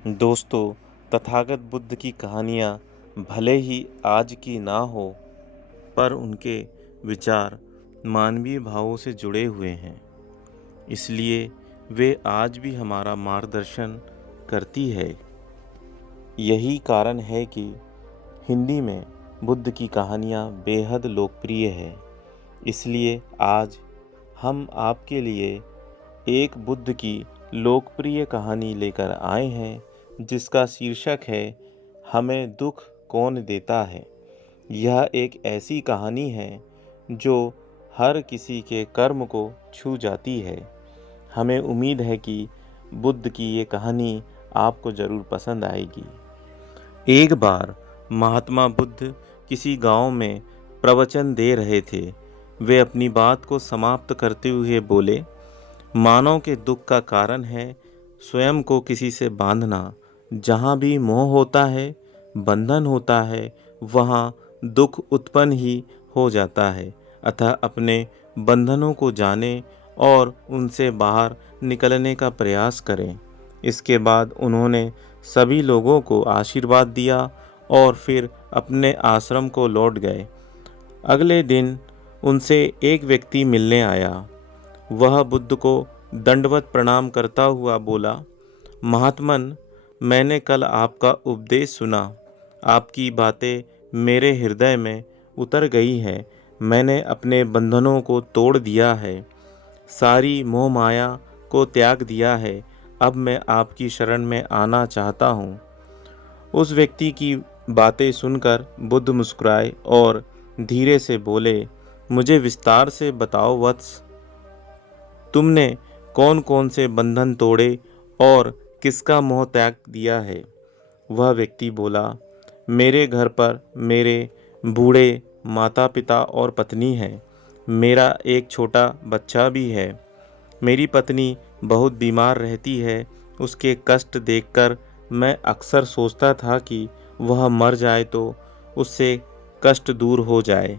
दोस्तों, तथागत बुद्ध की कहानियाँ भले ही आज की ना हो, पर उनके विचार मानवीय भावों से जुड़े हुए हैं। इसलिए वे आज भी हमारा मार्गदर्शन करती है। यही कारण है कि हिंदी में बुद्ध की कहानियाँ बेहद लोकप्रिय है। इसलिए आज हम आपके लिए एक बुद्ध की लोकप्रिय कहानी लेकर आए हैं, जिसका शीर्षक है हमें दुख कौन देता है। यह एक ऐसी कहानी है जो हर किसी के कर्म को छू जाती है। हमें उम्मीद है कि बुद्ध की ये कहानी आपको ज़रूर पसंद आएगी। एक बार महात्मा बुद्ध किसी गांव में प्रवचन दे रहे थे। वे अपनी बात को समाप्त करते हुए बोले, मानव के दुख का कारण है स्वयं को किसी से बांधना। जहाँ भी मोह होता है, बंधन होता है, वहाँ दुख उत्पन्न ही हो जाता है। अतः अपने बंधनों को जानें और उनसे बाहर निकलने का प्रयास करें। इसके बाद उन्होंने सभी लोगों को आशीर्वाद दिया और फिर अपने आश्रम को लौट गए। अगले दिन उनसे एक व्यक्ति मिलने आया। वह बुद्ध को दंडवत प्रणाम करता हुआ बोला, महात्मन, मैंने कल आपका उपदेश सुना। आपकी बातें मेरे हृदय में उतर गई हैं। मैंने अपने बंधनों को तोड़ दिया है, सारी मोह माया को त्याग दिया है। अब मैं आपकी शरण में आना चाहता हूँ। उस व्यक्ति की बातें सुनकर बुद्ध मुस्कुराए और धीरे से बोले, मुझे विस्तार से बताओ वत्स, तुमने कौन कौन से बंधन तोड़े और किसका मोह त्याग दिया है। वह व्यक्ति बोला, मेरे घर पर मेरे बूढ़े माता पिता और पत्नी है। मेरा एक छोटा बच्चा भी है। मेरी पत्नी बहुत बीमार रहती है। उसके कष्ट देखकर मैं अक्सर सोचता था कि वह मर जाए तो उससे कष्ट दूर हो जाए।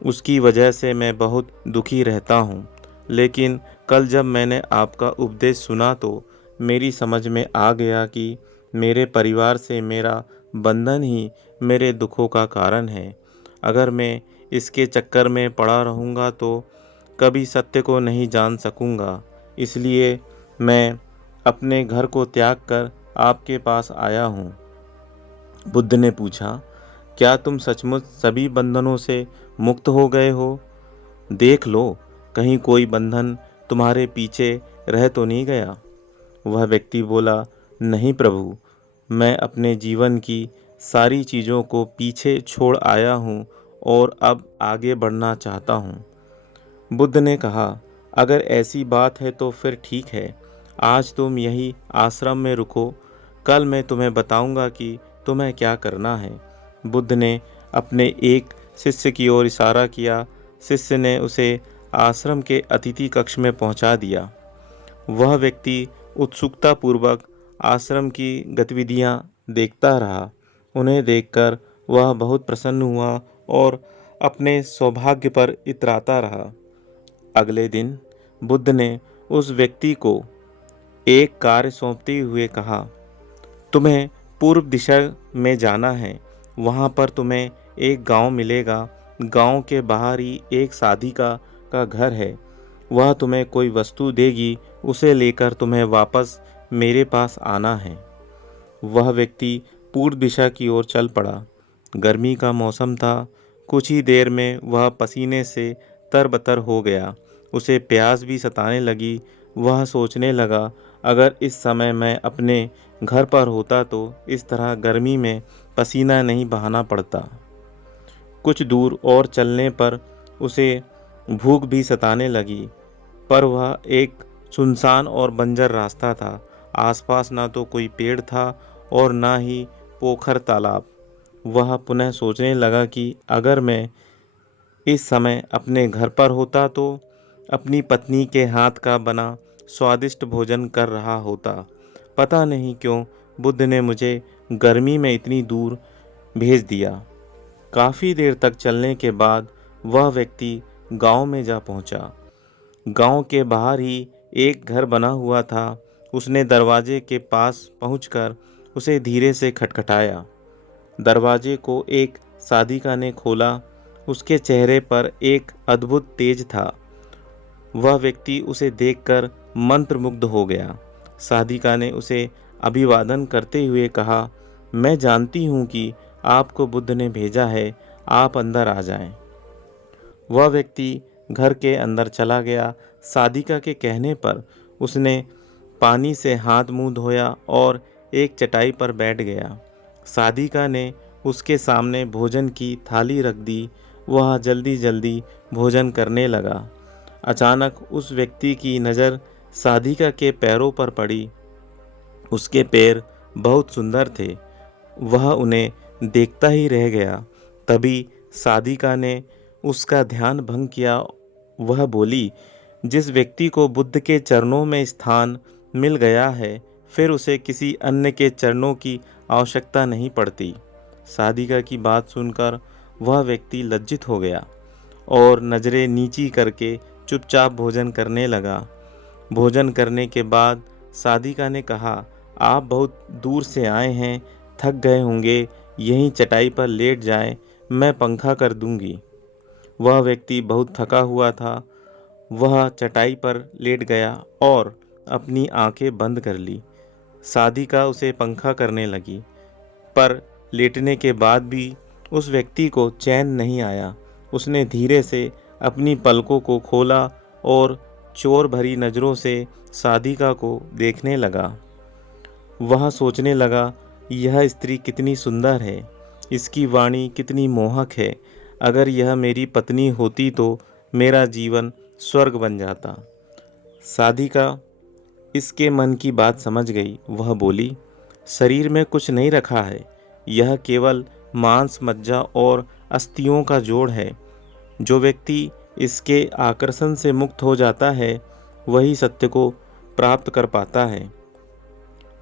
उसकी वजह से मैं बहुत दुखी रहता हूँ। लेकिन कल जब मैंने आपका उपदेश सुना तो मेरी समझ में आ गया कि मेरे परिवार से मेरा बंधन ही मेरे दुखों का कारण है। अगर मैं इसके चक्कर में पड़ा रहूँगा तो कभी सत्य को नहीं जान सकूँगा। इसलिए मैं अपने घर को त्याग कर आपके पास आया हूँ। बुद्ध ने पूछा, क्या तुम सचमुच सभी बंधनों से मुक्त हो गए हो? देख लो, कहीं कोई बंधन तुम्हारे पीछे रह तो नहीं गया। वह व्यक्ति बोला, नहीं प्रभु, मैं अपने जीवन की सारी चीज़ों को पीछे छोड़ आया हूँ और अब आगे बढ़ना चाहता हूँ। बुद्ध ने कहा, अगर ऐसी बात है तो फिर ठीक है। आज तुम यही आश्रम में रुको। कल मैं तुम्हें बताऊंगा कि तुम्हें क्या करना है। बुद्ध ने अपने एक शिष्य की ओर इशारा किया। शिष्य ने उसे आश्रम के अतिथि कक्ष में पहुंचा दिया। वह व्यक्ति उत्सुकतापूर्वक आश्रम की गतिविधियां देखता रहा। उन्हें देखकर वह बहुत प्रसन्न हुआ और अपने सौभाग्य पर इतराता रहा। अगले दिन बुद्ध ने उस व्यक्ति को एक कार्य सौंपते हुए कहा, तुम्हें पूर्व दिशा में जाना है। वहाँ पर तुम्हें एक गांव मिलेगा। गांव के बाहर ही एक साधिका का घर है। वह तुम्हें कोई वस्तु देगी, उसे लेकर तुम्हें वापस मेरे पास आना है। वह व्यक्ति पूर्व दिशा की ओर चल पड़ा। गर्मी का मौसम था। कुछ ही देर में वह पसीने से तरबतर हो गया। उसे प्यास भी सताने लगी। वह सोचने लगा, अगर इस समय मैं अपने घर पर होता तो इस तरह गर्मी में पसीना नहीं बहाना पड़ता। कुछ दूर और चलने पर उसे भूख भी सताने लगी, पर वह एक सुनसान और बंजर रास्ता था। आसपास ना तो कोई पेड़ था और ना ही पोखर तालाब। वह पुनः सोचने लगा कि अगर मैं इस समय अपने घर पर होता तो अपनी पत्नी के हाथ का बना स्वादिष्ट भोजन कर रहा होता। पता नहीं क्यों बुद्ध ने मुझे गर्मी में इतनी दूर भेज दिया। काफ़ी देर तक चलने के बाद वह व्यक्ति गांव में जा पहुंचा। गांव के बाहर ही एक घर बना हुआ था। उसने दरवाजे के पास पहुंचकर उसे धीरे से खटखटाया। दरवाजे को एक साधिका ने खोला। उसके चेहरे पर एक अद्भुत तेज था। वह व्यक्ति उसे देखकर मंत्रमुग्ध हो गया। साधिका ने उसे अभिवादन करते हुए कहा, मैं जानती हूँ कि आपको बुद्ध ने भेजा है, आप अंदर आ जाएं। वह व्यक्ति घर के अंदर चला गया। साधिका के कहने पर उसने पानी से हाथ मुंह धोया और एक चटाई पर बैठ गया। साधिका ने उसके सामने भोजन की थाली रख दी। वह जल्दी जल्दी भोजन करने लगा। अचानक उस व्यक्ति की नज़र साधिका के पैरों पर पड़ी। उसके पैर बहुत सुंदर थे। वह उन्हें देखता ही रह गया। तभी साधिका ने उसका ध्यान भंग किया। वह बोली, जिस व्यक्ति को बुद्ध के चरणों में स्थान मिल गया है, फिर उसे किसी अन्य के चरणों की आवश्यकता नहीं पड़ती। साधिका की बात सुनकर वह व्यक्ति लज्जित हो गया और नज़रें नीची करके चुपचाप भोजन करने लगा। भोजन करने के बाद साधिका ने कहा, आप बहुत दूर से आए हैं, थक गए होंगे, यहीं चटाई पर लेट जाएं, मैं पंखा कर दूंगी। वह व्यक्ति बहुत थका हुआ था। वह चटाई पर लेट गया और अपनी आंखें बंद कर ली। साधिका उसे पंखा करने लगी, पर लेटने के बाद भी उस व्यक्ति को चैन नहीं आया। उसने धीरे से अपनी पलकों को खोला और चोर भरी नज़रों से साधिका को देखने लगा। वह सोचने लगा, यह स्त्री कितनी सुंदर है, इसकी वाणी कितनी मोहक है। अगर यह मेरी पत्नी होती तो मेरा जीवन स्वर्ग बन जाता। साधिका इसके मन की बात समझ गई। वह बोली, शरीर में कुछ नहीं रखा है, यह केवल मांस, मज्जा और अस्थियों का जोड़ है। जो व्यक्ति इसके आकर्षण से मुक्त हो जाता है, वही सत्य को प्राप्त कर पाता है।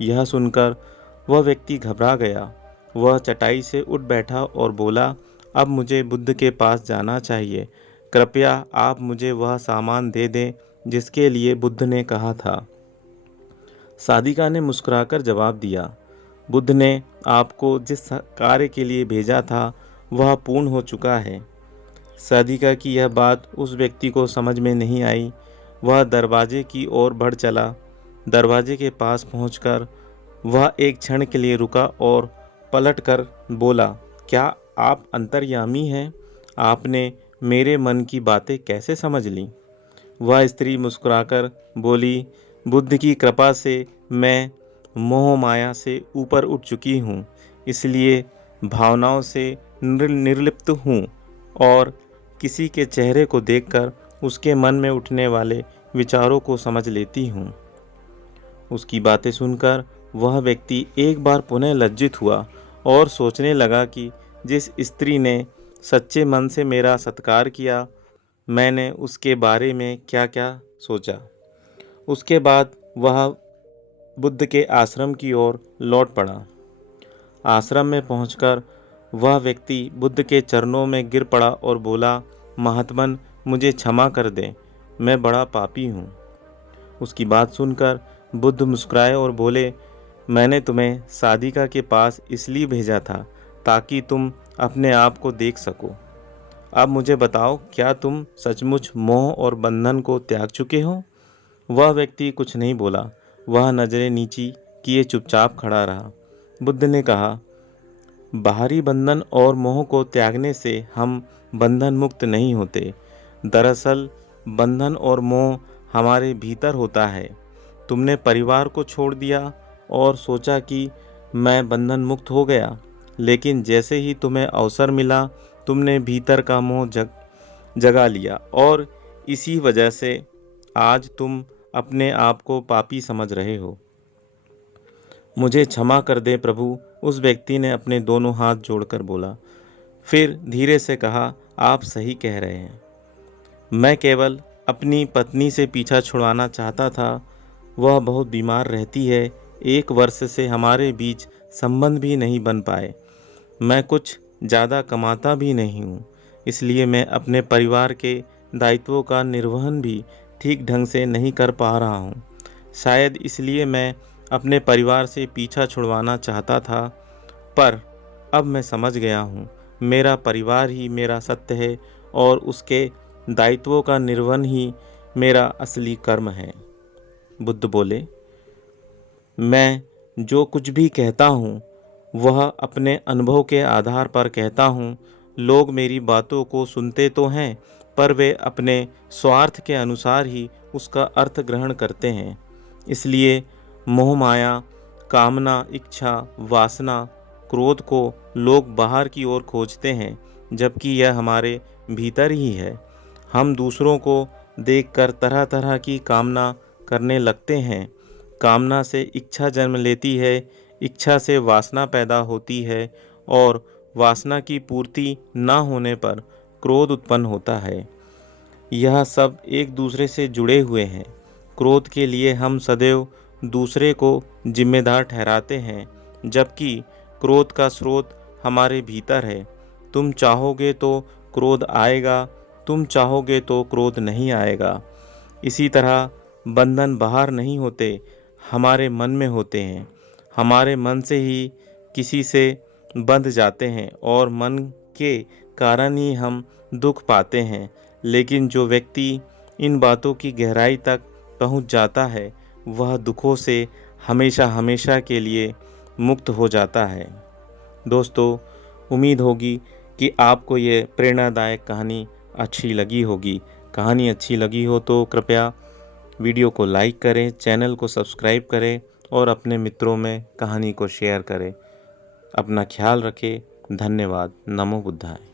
यह सुनकर वह व्यक्ति घबरा गया। वह चटाई से उठ बैठा और बोला, अब मुझे बुद्ध के पास जाना चाहिए। कृपया आप मुझे वह सामान दे दें जिसके लिए बुद्ध ने कहा था। साधिका ने मुस्कुराकर जवाब दिया, बुद्ध ने आपको जिस कार्य के लिए भेजा था वह पूर्ण हो चुका है। साधिका की यह बात उस व्यक्ति को समझ में नहीं आई। वह दरवाजे की ओर बढ़ चला। दरवाजे के पास पहुंचकर वह एक क्षण के लिए रुका और पलटकर बोला, क्या आप अंतर्यामी हैं? आपने मेरे मन की बातें कैसे समझ लीं? वह स्त्री मुस्कुराकर बोली, बुद्ध की कृपा से मैं मोह माया से ऊपर उठ चुकी हूँ, इसलिए भावनाओं से निर्लिप्त हूँ और किसी के चेहरे को देखकर उसके मन में उठने वाले विचारों को समझ लेती हूँ। उसकी बातें सुनकर वह व्यक्ति एक बार पुनः लज्जित हुआ और सोचने लगा कि जिस स्त्री ने सच्चे मन से मेरा सत्कार किया, मैंने उसके बारे में क्या क्या सोचा। उसके बाद वह बुद्ध के आश्रम की ओर लौट पड़ा। आश्रम में पहुंचकर वह व्यक्ति बुद्ध के चरणों में गिर पड़ा और बोला, महात्मन, मुझे क्षमा कर दे, मैं बड़ा पापी हूँ। उसकी बात सुनकर बुद्ध मुस्कुराए और बोले, मैंने तुम्हें साधिका के पास इसलिए भेजा था ताकि तुम अपने आप को देख सको। अब मुझे बताओ, क्या तुम सचमुच मोह और बंधन को त्याग चुके हो? वह व्यक्ति कुछ नहीं बोला। वह नज़रें नीची किए चुपचाप खड़ा रहा। बुद्ध ने कहा, बाहरी बंधन और मोह को त्यागने से हम बंधन मुक्त नहीं होते। दरअसल बंधन और मोह हमारे भीतर होता है। तुमने परिवार को छोड़ दिया और सोचा कि मैं बंधन मुक्त हो गया, लेकिन जैसे ही तुम्हें अवसर मिला, तुमने भीतर का मोह जगा लिया और इसी वजह से आज तुम अपने आप को पापी समझ रहे हो। मुझे क्षमा कर दे प्रभु, उस व्यक्ति ने अपने दोनों हाथ जोड़कर बोला। फिर धीरे से कहा, आप सही कह रहे हैं, मैं केवल अपनी पत्नी से पीछा छुड़वाना चाहता था। वह बहुत बीमार रहती है। 1 वर्ष से हमारे बीच संबंध भी नहीं बन पाए। मैं कुछ ज़्यादा कमाता भी नहीं हूँ, इसलिए मैं अपने परिवार के दायित्वों का निर्वहन भी ठीक ढंग से नहीं कर पा रहा हूँ। शायद इसलिए मैं अपने परिवार से पीछा छुड़वाना चाहता था, पर अब मैं समझ गया हूँ, मेरा परिवार ही मेरा सत्य है और उसके दायित्वों का निर्वहन ही मेरा असली कर्म है। बुद्ध बोले, मैं जो कुछ भी कहता हूँ वह अपने अनुभव के आधार पर कहता हूँ। लोग मेरी बातों को सुनते तो हैं, पर वे अपने स्वार्थ के अनुसार ही उसका अर्थ ग्रहण करते हैं। इसलिए मोह माया, कामना, इच्छा, वासना, क्रोध को लोग बाहर की ओर खोजते हैं, जबकि यह हमारे भीतर ही है। हम दूसरों को देखकर तरह तरह की कामना करने लगते हैं। कामना से इच्छा जन्म लेती है, इच्छा से वासना पैदा होती है और वासना की पूर्ति न होने पर क्रोध उत्पन्न होता है। यह सब एक दूसरे से जुड़े हुए हैं। क्रोध के लिए हम सदैव दूसरे को जिम्मेदार ठहराते हैं, जबकि क्रोध का स्रोत हमारे भीतर है। तुम चाहोगे तो क्रोध आएगा, तुम चाहोगे तो क्रोध नहीं आएगा। इसी तरह बंधन बाहर नहीं होते, हमारे मन में होते हैं। हमारे मन से ही किसी से बंध जाते हैं और मन के कारण ही हम दुख पाते हैं। लेकिन जो व्यक्ति इन बातों की गहराई तक पहुंच जाता है, वह दुखों से हमेशा हमेशा के लिए मुक्त हो जाता है। दोस्तों, उम्मीद होगी कि आपको ये प्रेरणादायक कहानी अच्छी लगी होगी। कहानी अच्छी लगी हो तो कृपया वीडियो को लाइक करें, चैनल को सब्सक्राइब करें और अपने मित्रों में कहानी को शेयर करें। अपना ख्याल रखें। धन्यवाद। नमो बुद्धाय।